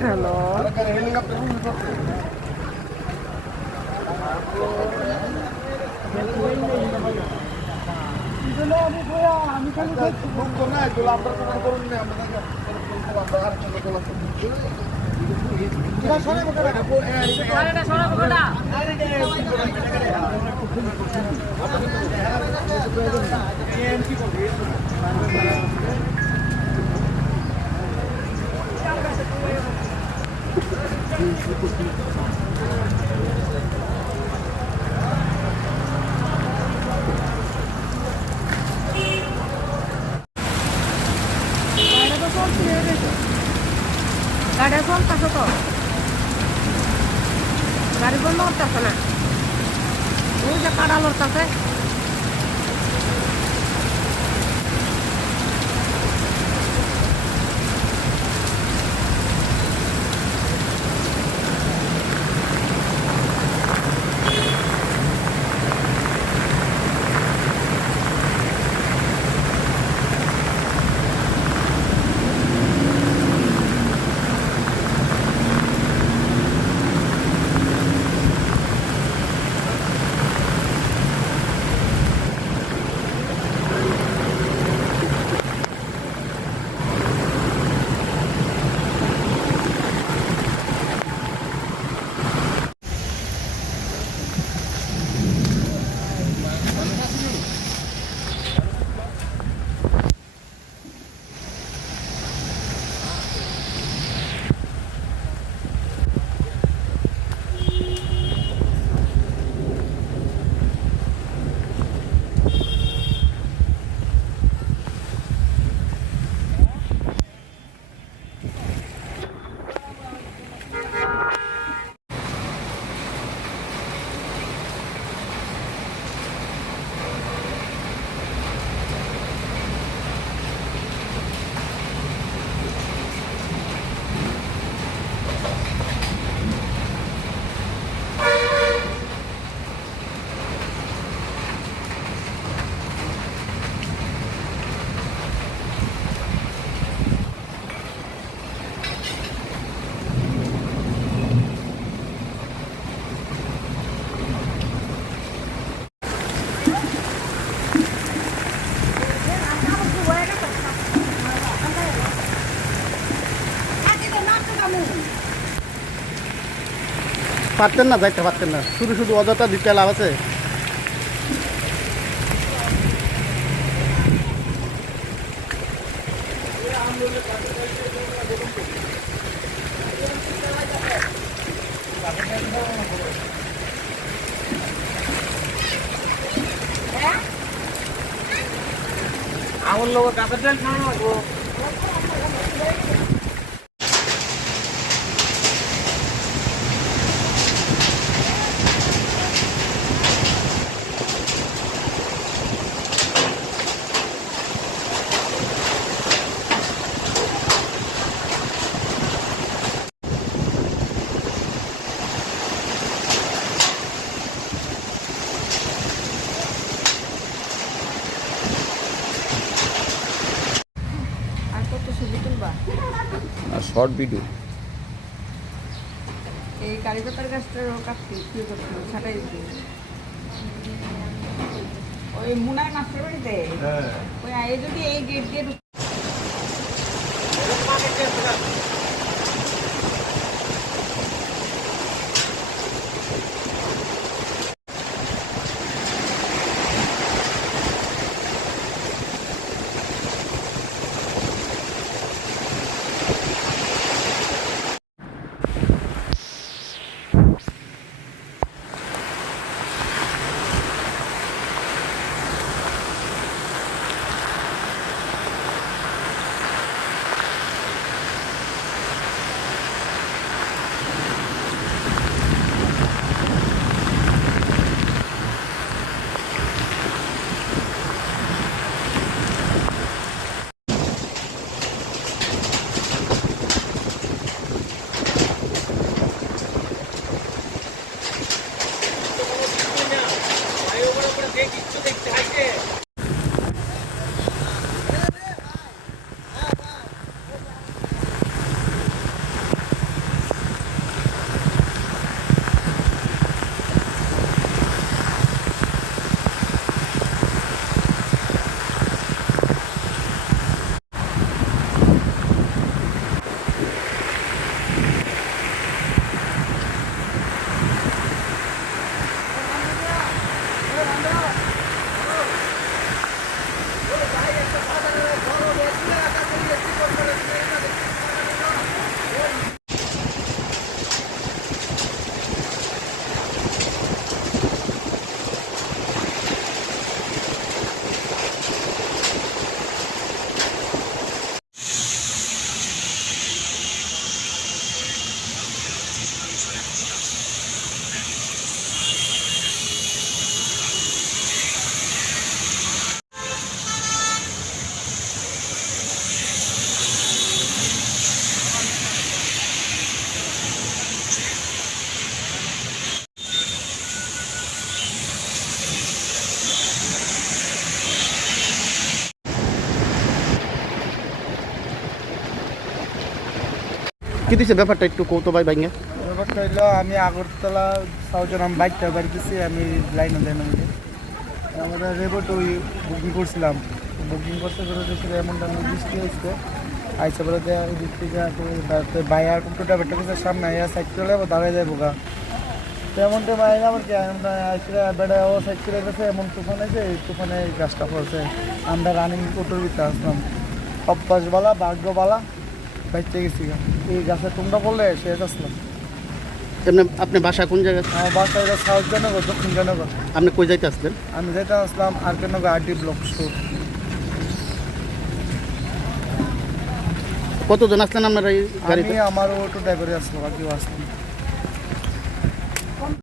Hello আমি গাড়ি চলতেছে তো গাড়ি বন্ধ করতেছে না ওই যে কাটা লড়তেছে পারতেন না, যাইতে পারতেন না, শুধু শুধু অযথা দিতে লাভ আছে। আমার লোক কাপড় তেল খাওয়াবো শর্ট ভিডিও এই কারিগতার গাছটা কাটতে কি করতে ছাটাই দিতে ওই মুনায় মাস্টার বাড়িতে ওই আগে যদি এই গেট দিয়ে কি দিছে ব্যাপারটা একটু কৌতো ভাই ভাইঙ্গে? ব্যাপারটা হইলো আমি আগরতলা সাউথের আমি বাইকটা বাড়িতেছি, আমি লাইনে দেন আমাদের রেবট ওই বুকিং করছিলাম, বুকিং করতে করে দেখছি এমনটা বৃষ্টি হয়েছে আইসা বলে দেয় ওই দিক থেকে বাইয়ার টোটা বেটা করছে সামনে আইয়া সাইড চলে যাবো দাঁড়ায় যাবো গা তেমনটা মাই না আমার কি বেড়া ও সাইড চলে গেছে এমন তুফান আছে, এই তুফানে গাছটা পড়ছে। আমরা রানিং টোটোর ভিতরে আসলাম, অভ্যাসবালা ভাগ্যবালা বাইতে গেছি এই গাছের টুমটা পড়লে শেষ আসলাম। এমনি আপনি বাসা কোন জায়গায়? আমার বাসা এটা সাউথ জনগর, দক্ষিণ জনগর। আপনি কই যাইতে আসলেন? আমি যেটা আসলাম আর কেন আরডি ব্লক স্টোর। কতজন আসলেন আপনার এই গাড়িতে? আমি আমার অটো ড্রাইভারে আসলাম, আর কেউ আসলাম।